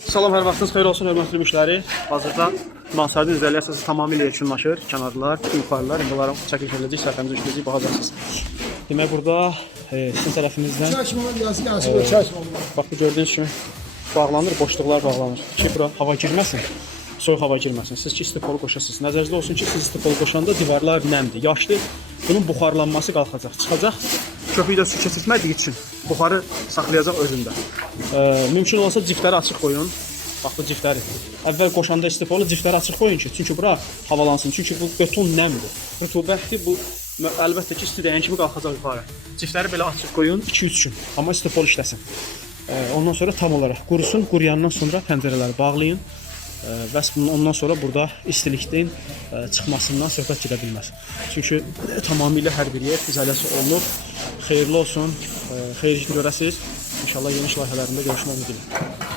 Salam, hər vaxtınız xeyir olsun, hörmətli müştəri. Hazırda mansardın izoliyasiyası tamamilə yekunlaşır. Kənarlar, yuxarılar, indi onların çəkiş ediləcək, səhifəmizi yükləyəcək, baxacaqsınız. Demək, burada sizin tərəfinizdən bax, bu gördüyünüz kimi bağlanır, boşluqlar bağlanır ki, bura hava girməsin, soyuq hava girməsin. Siz ki, istipolu qoşasınız. Nəzərinizdə olsun ki, siz istipolu qoşanda divarlar nəmdir, yaşlı. Bunun buxarlanması qalxacaq, çıxacaq. Köpükdə su keçirtmədiyi üçün buxarı saxlayacaq özündə. Mümkün olsa ciftləri açıq qoyun. Bax, bu ciftləri. Əvvəl qoşanda istipolu ciftləri açıq qoyun ki, çünki bura havalansın. Çünki bu beton nəmdir. Rütubətli bu əlbəttə ki, isti dəyən kimi qalxacaq yuxarı. Ciftləri belə açıq qoyun 2-3 gün. Amma istipol işləsin. Ondan sonra tam olaraq qurusun. Quruyandan sonra pəncərələri bağlayın. Və ondan sonra burada istilikdən çıxmasından söhbət gedə bilməz. Çünki tamamilə hər bir yer izolyasiya olunub. Xeyirli olsun, xeyirli görəsiniz. İnşallah yeni layihələrində görüşmək ümidi ilə.